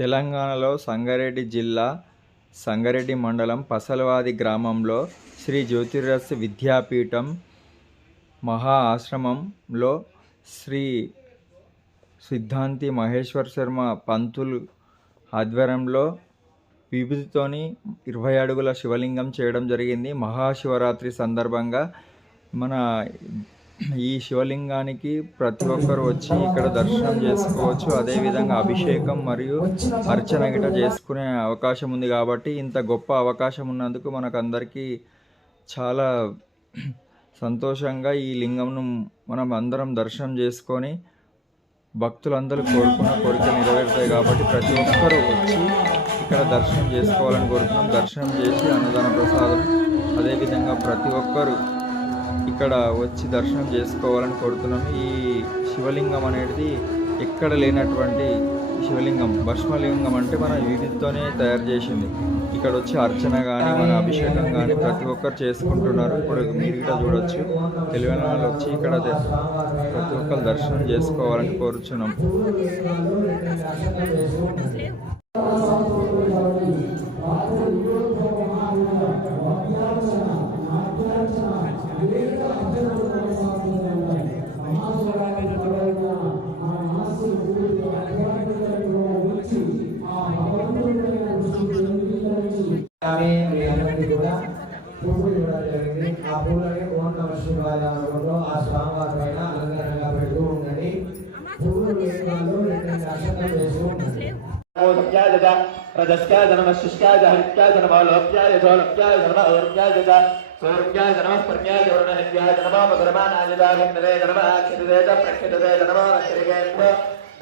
తెలంగాణలో సంగారెడ్డి జిల్లా సంగారెడ్డి మండలం పసలవాది గ్రామంలో శ్రీ జ్యోతిర్స్ విద్యాపీఠం మహా ఆశ్రమంలో శ్రీ సిద్ధాంతి మహేశ్వర్ శర్మ పంతులు ఆధ్వర్యంలో విభూతితోని 20 అడుగుల శివలింగం చేయడం జరిగింది. మహాశివరాత్రి సందర్భంగా మన ఈ శివలింగానికి ప్రతి ఒక్కరు వచ్చి ఇక్కడ దర్శనం చేసుకోవచ్చు. అదేవిధంగా అభిషేకం మరియు అర్చన గిట చేసుకునే అవకాశం ఉంది. కాబట్టి ఇంత గొప్ప అవకాశం ఉన్నందుకు మనకందరికీ చాలా సంతోషంగా ఈ లింగంను మనం అందరం దర్శనం చేసుకొని భక్తులందరూ కోరుకున్న కోరికలు నెరవేరుతాయి. కాబట్టి ప్రతి ఒక్కరూ వచ్చి ఇక్కడ దర్శనం చేసుకోవాలని కోరుతున్నాం. దర్శనం చేసి అన్నదాన ప్రసాదం అదేవిధంగా ప్రతి ఒక్కరూ ఇక్కడ వచ్చి దర్శనం చేసుకోవాలని కోరుతున్నాము. ఈ శివలింగం అనేది ఎక్కడ లేనటువంటి శివలింగం, భస్మలింగం అంటే మన వివిధతోనే తయారు చేసింది. ఇక్కడ వచ్చి అర్చన కానీ మన అభిషేకం కానీ ప్రతి ఒక్కరు చేసుకుంటున్నారు. ఇప్పుడు మీరు కూడా చూడొచ్చు. తెలివైన వాళ్ళు వచ్చి ఇక్కడ ప్రతి ఒక్కరు దర్శనం చేసుకోవాలని కోరుచున్నాం. रजस्याय नमः शिष्याय हरित्याय नमः लोप्याय जोलप्याय नमः और्याय सूर्याय नमः पर्याय वरुणहत्याय नमः मगरमानाय दाविन्द्रे नमः अक्षितदे प्रक्षितदे नमः अक्षरिगेभ्यो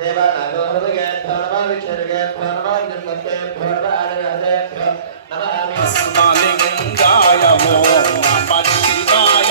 देवानागो हृदयेभ्यो नमः विक्षरिगेभ्यो नमः निर्मतेभ्यो नमः आनयतेभ्यो नमः भस्मलिंगाय ओम नमः शिवाय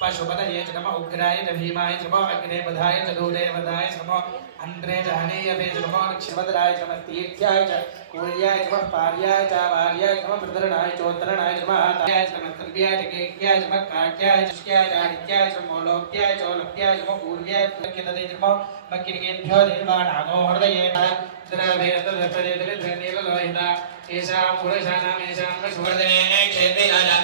पशुपतये च नमः उग्राय च भीमाय च नमः अग्नेपदाय च दूरेवदाय च नमः अन्त्रे च हनेयवे च नमः लक्ष्मद्राय च नमः तीर्थ्याय च कूल्याय च नमः पार्याय च वार्याय च नमः प्रदरणाय च उत्तरणाय च नमः ताय च नमः तर्व्याय च केक्याय च नमः काट्याय च शुक्याय च आदित्याय च मोलोक्याय च ओलक्याय च नमः पूर्व्याय च लक्ष्यतदे च नमः मक्किनिकेभ्यो देवानागो हृदयेन जनाभेदलपदेदलिधनीललोहिता येषां पुरुषाणाम् येषां सुवर्धने क्षेत्रे राजा